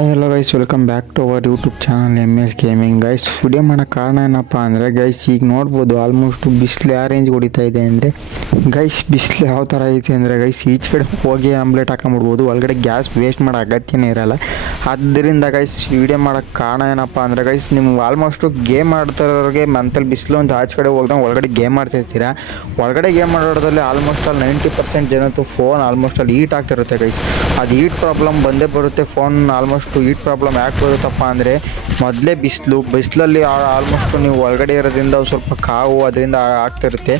Hi hello guys, welcome back to our YouTube channel MS gaming. Guys, video ಮಾಡೋಕ್ಕೆ ಕಾರಣ ಏನಪ್ಪ ಅಂದರೆ guys, ಈಗ ನೋಡ್ಬೋದು ಆಲ್ಮೋಸ್ಟ್ ಬಿಸಿಲು ಯಾವ ರೇಂಜ್ ಹೊಡಿತಾ ಇದೆ ಅಂದರೆ ಗೈಸ್, ಬಿಸಿಲು ಯಾವ ಥರ ಐತೆ ಅಂದರೆ ಗೈಸ್, ಈಚೆ ಕಡೆ ಹೋಗಿ ಆಮ್ಲೆಟ್ ಹಾಕೊಂಬಿಡ್ಬೋದು, ಒಳಗಡೆ ಗ್ಯಾಸ್ ವೇಸ್ಟ್ ಮಾಡೋ ಅಗತ್ಯನೇ ಇರೋಲ್ಲ. ಆದ್ದರಿಂದ ಗೈಸ್ ವಿಡಿಯೋ ಮಾಡೋಕ್ಕೆ ಕಾರಣ ಏನಪ್ಪ ಅಂದರೆ ಗೈಸ್, ನೀವು ಆಲ್ಮೋಸ್ಟು ಗೇಮ್ ಆಡ್ತಾರೋರಿಗೆ ಮಂತಲ್ಲಿ ಬಿಸಿಲು ಒಂದು ಆಚೆ ಕಡೆ ಹೋಗ್ದಂಗೆ ಒಳಗಡೆ ಗೇಮ್ ಆಡ್ತಿರ್ತೀರಾ. ಒಳಗಡೆ ಗೇಮ್ ಆಡೋದ್ರಲ್ಲಿ ಆಲ್ಮೋಸ್ಟ್ ಅಲ್ಲಿ 90% ಜನತ್ತು ಫೋನ್ ಆಲ್ಮೋಸ್ಟ್ ಅಲ್ಲಿ ಹೀಟ್ ಆಗ್ತಿರುತ್ತೆ ಗೈಸ್. ಅದು ಹೀಟ್ ಪ್ರಾಬ್ಲಮ್ ಬಂದೇ ಬರುತ್ತೆ. ಫೋನ್ ಆಲ್ಮೋಸ್ಟ್ ಹೀಟ್ ಪ್ರಾಬ್ಲಮ್ ಯಾಕೆ ಬರುತ್ತಪ್ಪ ಅಂದರೆ ಮೊದಲೇ ಬಿಸಿಲಲ್ಲಿ ಆಲ್ಮೋಸ್ಟ್ ನೀವು ಒಳಗಡೆ ಇರೋದ್ರಿಂದ ಸ್ವಲ್ಪ ಕಾವು ಅದರಿಂದ ಆಗ್ತಿರುತ್ತೆ.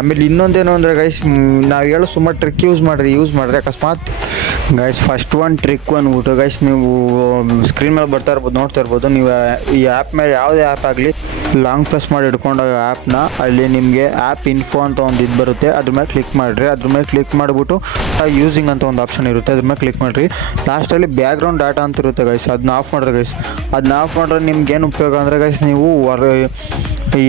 ಆಮೇಲೆ ಇನ್ನೊಂದೇನು ಅಂದರೆ ಗೈಸ್, ನಾವು ಹೇಳೋ ಸುಮಾರು ಟ್ರಿಕ್ ಯೂಸ್ ಮಾಡಿರಿ ಅಕಸ್ಮಾತ್ ಗೈಸ್. ಫಸ್ಟ್ ಒಂದು ಟ್ರಿಕ್ ಅಂದ್ಬಿಟ್ಟು ಗೈಸ್, ನೀವು ಸ್ಕ್ರೀನ್ ಮೇಲೆ ನೋಡ್ತಾ ಇರ್ಬೋದು, ನೀವು ಈ ಆ್ಯಪ್ ಮೇಲೆ ಯಾವುದೇ ಆ್ಯಪ್ ಆಗಲಿ ಲಾಂಗ್ ಪ್ರೆಸ್ ಮಾಡಿ ಹಿಡ್ಕೊಂಡಾಗ ಆ್ಯಪ್ನ ಅಲ್ಲಿ ನಿಮಗೆ ಆ್ಯಪ್ ಇನ್ಫೋ ಅಂತ ಒಂದು ಇದು ಬರುತ್ತೆ, ಅದ್ರ ಮೇಲೆ ಕ್ಲಿಕ್ ಮಾಡಿರಿ. ಅದ್ರ ಮೇಲೆ ಕ್ಲಿಕ್ ಮಾಡಿಬಿಟ್ಟು ಯೂಸಿಂಗ್ ಅಂತ ಒಂದು ಆಪ್ಷನ್ ಇರುತ್ತೆ, ಅದ್ರ ಮೇಲೆ ಕ್ಲಿಕ್ ಮಾಡಿರಿ. ಲಾಸ್ಟಲ್ಲಿ ಬ್ಯಾಕ್ಗ್ರೌಂಡ್ ಡಾಟಾ ಅಂತ ಇರುತ್ತೆ ಗೈಸ್, ಅದನ್ನ ಆಫ್ ಮಾಡಿರಿ ಗೈಸ್. ಅದನ್ನ ಆಫ್ ಮಾಡಿದ್ರೆ ನಿಮ್ಗೇನು ಉಪಯೋಗ ಅಂದರೆ ಗೈಸ್, ನೀವು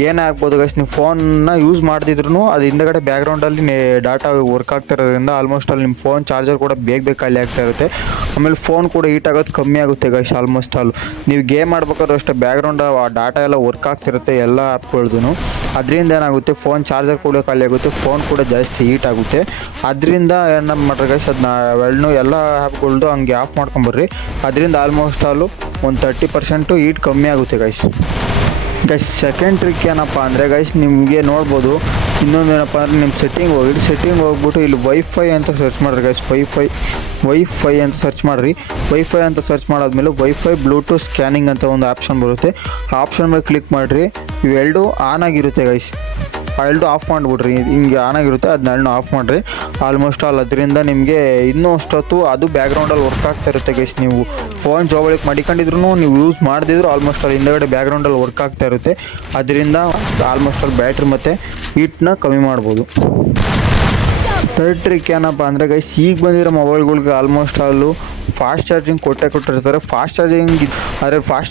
ಏನೇ ಆಗ್ಬೋದು ಗೈಸ್, ನೀವು ಫೋನ್ನ ಯೂಸ್ ಮಾಡ್ತಿದ್ರು ಅದು ಹಿಂದೆಗಡೆ ಬ್ಯಾಕ್ಗ್ರೌಂಡಲ್ಲಿ ಡಾಟಾ ವರ್ಕ್ ಆಗ್ತಿರೋದ್ರಿಂದ ಆಲ್ಮೋಸ್ಟ್ ಅಲ್ಲಿ ನಿಮ್ಮ ಫೋನ್ ಚಾರ್ಜರ್ ಕೂಡ ಬೇಗ ಖಾಲಿ ಆಗ್ತಾ ಇರುತ್ತೆ. ಆಮೇಲೆ ಫೋನ್ ಕೂಡ ಹೀಟ್ ಆಗೋದು ಕಮ್ಮಿ ಆಗುತ್ತೆ ಗೈಸ್. ಆಲ್ಮೋಸ್ಟ್ ಅಲ್ಲಿ ನೀವು ಗೇಮ್ ಆಡ್ಬೇಕಾದ್ರೂ ಅಷ್ಟೇ ಬ್ಯಾಕ್ಗ್ರೌಂಡ್ ಡಾಟಾ ಎಲ್ಲ ವರ್ಕ್ ಆಗ್ತಿರುತ್ತೆ ಎಲ್ಲ ಆ್ಯಪ್ಗಳ್ದು. ಅದರಿಂದ ಏನಾಗುತ್ತೆ, ಫೋನ್ ಚಾರ್ಜರ್ ಕೂಡ ಖಾಲಿ ಆಗುತ್ತೆ, ಫೋನ್ ಕೂಡ ಜಾಸ್ತಿ ಹೀಟ್ ಆಗುತ್ತೆ. ಅದರಿಂದ ಏನು ಮಾಡ್ರಿ ಗೈಸ್, ಅದನ್ನ ಎಲ್ಲ ಆ್ಯಪ್ಗಳ್ದು ಹಂಗೆ ಆಫ್ ಮಾಡ್ಕೊಂಬರ್ರಿ. ಅದರಿಂದ ಆಲ್ಮೋಸ್ಟ್ ಅಲ್ಲೂ ಒಂದು 30% ಹೀಟ್ ಕಮ್ಮಿ ಆಗುತ್ತೆ ಗೈಸ್. ಸೆಕೆಂಡ್ ಟ್ರಿಕ್ ಏನಪ್ಪ ಅಂದರೆ ಗೈಸ್, ನಿಮಗೆ ನೋಡ್ಬೋದು, ಇನ್ನೊಂದು ಏನಪ್ಪ ಅಂದರೆ ನಿಮ್ಮ ಸೆಟ್ಟಿಂಗ್ ಹೋಗ್ಬಿಟ್ಟು ಇಲ್ಲಿ ವೈಫೈ ಅಂತ ಸರ್ಚ್ ಮಾಡಿರಿ ಗೈಸ್. ವೈಫೈ ಅಂತ ಸರ್ಚ್ ಮಾಡಿರಿ. ವೈಫೈ ಅಂತ ಸರ್ಚ್ ಮಾಡಾದ್ಮೇಲೆ ವೈಫೈ ಬ್ಲೂಟೂತ್ ಸ್ಕ್ಯಾನಿಂಗ್ ಅಂತ ಒಂದು ಆಪ್ಷನ್ ಬರುತ್ತೆ. ಆ ಆಪ್ಷನ್ ಮೇಲೆ ಕ್ಲಿಕ್ ಮಾಡಿರಿ. ಇವೆರಡು ಆನ್ ಆಗಿರುತ್ತೆ ಗೈಸ್, ಎರಡು ಆಫ್ ಮಾಡಿಬಿಡ್ರಿ. ಹಿಂಗೆ ಆನ್ ಆಗಿರುತ್ತೆ, ಅದನ್ನೆರಡು ಆಫ್ ಮಾಡಿರಿ. ಆಲ್ಮೋಸ್ಟ್ ಅದರಿಂದ ನಿಮಗೆ ಇನ್ನೂ ಅಷ್ಟೊತ್ತು ಅದು ಬ್ಯಾಕ್ಗ್ರೌಂಡಲ್ಲಿ ವರ್ಕ್ ಆಗ್ತಾ ಇರುತ್ತೆ ಗೈಸ್. ನೀವು ಫೋನ್ ಜೋಬಳಿಗೆ ಮಡಿಕೊಂಡಿದ್ರು ನೀವು ಯೂಸ್ ಮಾಡದಿದ್ರು ಆಲ್ಮೋಸ್ಟ್ ಅಲ್ಲಿ ಹಿಂದೆಗಡೆ ಬ್ಯಾಕ್ಗ್ರೌಂಡಲ್ಲಿ ವರ್ಕ್ ಆಗ್ತಾ ಇರುತ್ತೆ. ಅದರಿಂದ ಆಲ್ಮೋಸ್ಟ್ ಅಲ್ಲಿ ಬ್ಯಾಟ್ರಿ ಮತ್ತು ಹೀಟ್ನ ಕಮ್ಮಿ ಮಾಡ್ಬೋದು. ಥರ್ಡ್ ಟ್ರಿಕ್ ಏನಪ್ಪ ಅಂದರೆ ಗೈಸ್, ಈಗ ಬಂದಿರೋ ಮೊಬೈಲ್ಗಳಿಗೆ ಆಲ್ಮೋಸ್ಟ್ ಅಲ್ಲೂ ಫಾಸ್ಟ್ ಚಾರ್ಜಿಂಗ್ ಕೊಟ್ಟಿರ್ತಾರೆ. ಫಾಸ್ಟ್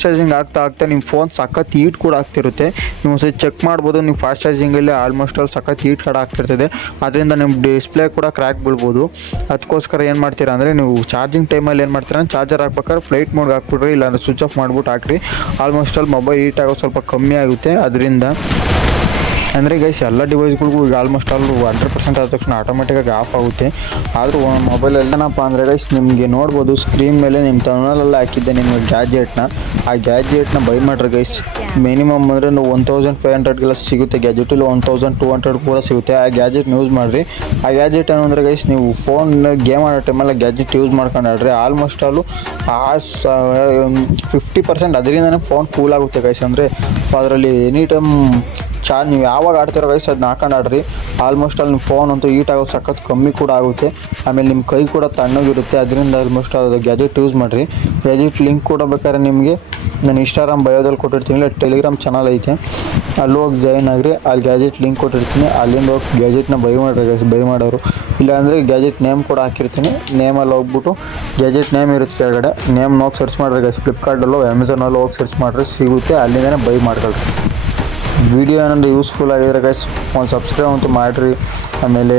ಚಾರ್ಜಿಂಗ್ ಆಗ್ತಾ ನಿಮ್ಮ ಫೋನ್ ಸಖತ್ ಹೀಟ್ ಕೂಡ ಆಗ್ತಿರುತ್ತೆ. ನೀವು ಒಂದ್ಸತಿ ಚೆಕ್ ಮಾಡ್ಬೋದು, ನೀವು ಫಾಸ್ಟ್ ಚಾರ್ಜಿಂಗಲ್ಲಿ ಆಲ್ಮೋಸ್ಟ್ ಅಲ್ಲಿ ಸಖತ್ ಹೀಟ್ ಕೂಡ ಆಗ್ತಿರ್ತದೆ. ಅದರಿಂದ ನಿಮ್ಮ ಡಿಸ್ಪ್ಲೇ ಕೂಡ ಕ್ರ್ಯಾಕ್ ಬೀಳ್ಬೋದು. ಅದಕ್ಕೋಸ್ಕರ ಏನು ಮಾಡ್ತೀರಾ ಅಂದರೆ, ನೀವು ಚಾರ್ಜಿಂಗ್ ಟೈಮಲ್ಲಿ ಏನು ಮಾಡ್ತೀರಾ, ಚಾರ್ಜರ್ ಹಾಕ್ಬೇಕಾದ್ರೆ ಫ್ಲೈಟ್ ಮೋಡ್ಗೆ ಹಾಕ್ಬಿಡ್ರಿ, ಇಲ್ಲಾಂದರೆ ಸ್ವಿಚ್ ಆಫ್ ಮಾಡ್ಬಿಟ್ಟು ಹಾಕ್ರಿ. ಆಲ್ಮೋಸ್ಟ್ ಅಲ್ಲಿ ಮೊಬೈಲ್ ಹೀಟ್ ಆಗೋದು ಸ್ವಲ್ಪ ಕಮ್ಮಿ ಆಗುತ್ತೆ. ಅದರಿಂದ ಅಂದರೆ ಗೈಸ್, ಎಲ್ಲ ಡಿವೈಸ್ಗಳಿಗೂ ಈಗ ಆಲ್ಮೋಸ್ಟ್ ಅಲ್ಲಿ 100% ಆದ ತಕ್ಷಣ ಆಟೋಮೆಟಿಕ್ಕಾಗಿ ಆಫ್ ಆಗುತ್ತೆ. ಆದರೂ ಮೊಬೈಲಲ್ಲಿ ಏನಪ್ಪ ಅಂದರೆ ಗೈಸ್, ನಿಮಗೆ ನೋಡ್ಬೋದು ಸ್ಕ್ರೀನ್ ಮೇಲೆ ನಿಮ್ಮ ಟರ್ನಲೆಲ್ಲ ಹಾಕಿದ್ದೆ ನಿಮ್ಮ ಗ್ಯಾಜೆಟ್ನ. ಆ ಗ್ಯಾಜೆಟ್ನ ಬೈ ಮಾಡಿರಿ ಗೈಸ್. ಮಿನಿಮಮ್ ಅಂದರೆ 1500 ಸಿಗುತ್ತೆ ಗ್ಯಾಜೆಟ್, ಇಲ್ಲ 1200 ಕೂಡ ಸಿಗುತ್ತೆ. ಆ ಗ್ಯಾಜೆಟ್ನ ಯೂಸ್ ಮಾಡಿರಿ. ಆ ಗ್ಯಾಜೆಟ್ ಏನಂದರೆ ಗೈಸ್, ನೀವು ಫೋನ್ ಗೇಮ್ ಆಡೋ ಟೈಮೆಲ್ಲ ಗ್ಯಾಜೆಟ್ ಯೂಸ್ ಮಾಡ್ಕೊಂಡು ಆಡ್ರಿ. ಆಲ್ಮೋಸ್ಟ್ ಅಲ್ಲೂ 50% ಅದರಿಂದನೇ ಫೋನ್ ಕೂಲ್ ಆಗುತ್ತೆ ಗೈಸ್. ಅಂದರೆ ಅದರಲ್ಲಿ ಎನಿ ಟೈಮ್ ನೀವು ಯಾವಾಗ ಆಡ್ತಿರೋ ಗೈಸ್ ಅದನ್ನ ಹಾಕೊಂಡು ಆಡ್ರಿ. ಆಲ್ಮೋಸ್ಟ್ ಅಲ್ಲಿ ನಿಮ್ಮ ಫೋನ್ ಅಂತೂ ಹೀಟ್ ಆಗೋದು ಸಖತ್ ಕಮ್ಮಿ ಕೂಡ ಆಗುತ್ತೆ. ಆಮೇಲೆ ನಿಮ್ಮ ಕೈ ಕೂಡ ತಣ್ಣಗಿರುತ್ತೆ. ಅದರಿಂದ ಆಲ್ಮೋಸ್ಟ್ ಅದು ಗ್ಯಾಜೆಟ್ ಯೂಸ್ ಮಾಡಿರಿ. ಗ್ಯಾಜೆಟ್ ಲಿಂಕ್ ಕೂಡ ಬೇಕಾದ್ರೆ ನಿಮಗೆ ನಾನು ಇನ್ಸ್ಟಾಗ್ರಾಮ್ ಬಯೋದಲ್ಲಿ ಕೊಟ್ಟಿರ್ತೀನಿ, ಇಲ್ಲ ಟೆಲಿಗ್ರಾಮ್ ಚಾನಲ್ ಐತೆ, ಅಲ್ಲಿ ಹೋಗಿ ಜಾಯಿನ್ ಆಗಿರಿ. ಅಲ್ಲಿ ಗ್ಯಾಜೆಟ್ ಲಿಂಕ್ ಕೊಟ್ಟಿರ್ತೀನಿ, ಅಲ್ಲಿಂದ ಹೋಗಿ ಗ್ಯಾಜೆಟ್ನ ಬೈ ಮಾಡಿರಿ ಗೈಸ್. ಬೈ ಮಾಡೋರು ಇಲ್ಲಾಂದರೆ ಗ್ಯಾಜೆಟ್ ನೇಮ್ ಕೂಡ ಹಾಕಿರ್ತೀನಿ. ನೇಮಲ್ಲಿ ಹೋಗ್ಬಿಟ್ಟು ಗ್ಯಾಜೆಟ್ ನೇಮ್ ಇರುತ್ತೆ ಕೆಳಗಡೆ, ನೇಮ್ ಹೋಗಿ ಸರ್ಚ್ ಮಾಡಿರಿ ಗೈಸ್. ಫ್ಲಿಪ್ಕಾರ್ಟಲ್ಲೋ ಅಮೆಝಾನಲ್ಲೋ ಹೋಗಿ ಸರ್ಚ್ ಮಾಡಿರಿ, ಸಿಗುತ್ತೆ. ಅಲ್ಲಿಂದನೇ ಬೈ ಮಾಡ್ಕೊಳ್ರಿ. ವಿಡಿಯೋ ಏನಾದರೂ ಯೂಸ್ಫುಲ್ ಆಗಿದ್ರೆ ಗೈಸ್ ಒಂದು ಸಬ್ಸ್ಕ್ರೈಬ್ ಅಂತೂ ಮಾಡಿರಿ. ಆಮೇಲೆ